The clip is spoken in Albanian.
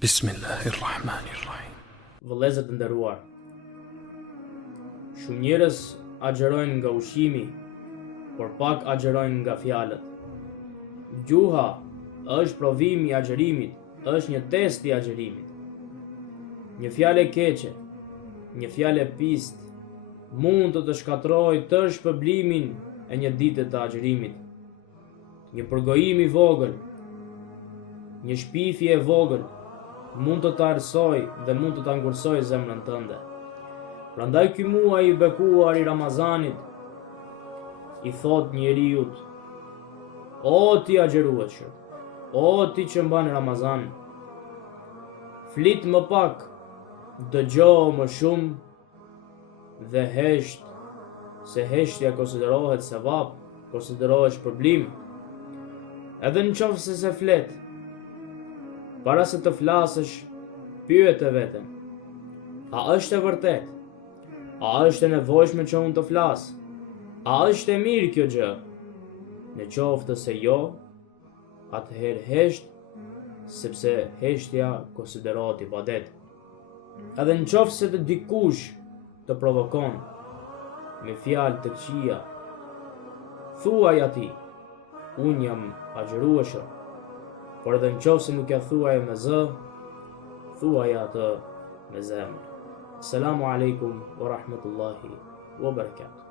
Bismillahirrahmanirrahim. Vëllezër të nderuar, shumë njerëz agjerojnë nga ushqimi, por pak agjerojnë nga fjalët. Gjuha është provim i agjerimit, është një test i agjerimit. Një fjalë e keqe, një fjalë e pist, mund të shkatërrojë tërë shpërblimin e një dite të agjerimit. Një përgojim i vogël, një shpifje e vogël, mund të arsoj dhe mund të ngursoj zemrën tënde. Prandaj ky muaj i bekuar i Ramazanit i thot njeriut: o ti agjerueshëm, o ti që mban Ramazan, flit më pak, dëgjo më shumë dhe hesht, se heshtja konsiderohet sevap, konsiderohet shpërblim. Edhe në qoftë se flet, para se të flasësh, pyet e veten: a është e vërtet? A është e nevojshme që unë të flas? A është e mirë kjo gjë? Në qoftë se jo, atëherë hesht, sepse heshtja konsiderohet ibadet. Edhe në qoftë se të dikush të provokon me fjalë të këqija, thuaj atij: unë jam agjerueshëm. Por edhe në qoftë se nuk ja thuaj me zë, thuaj atë me zemër. Selamu alaikum wa rahmatullahi wa barakatuh.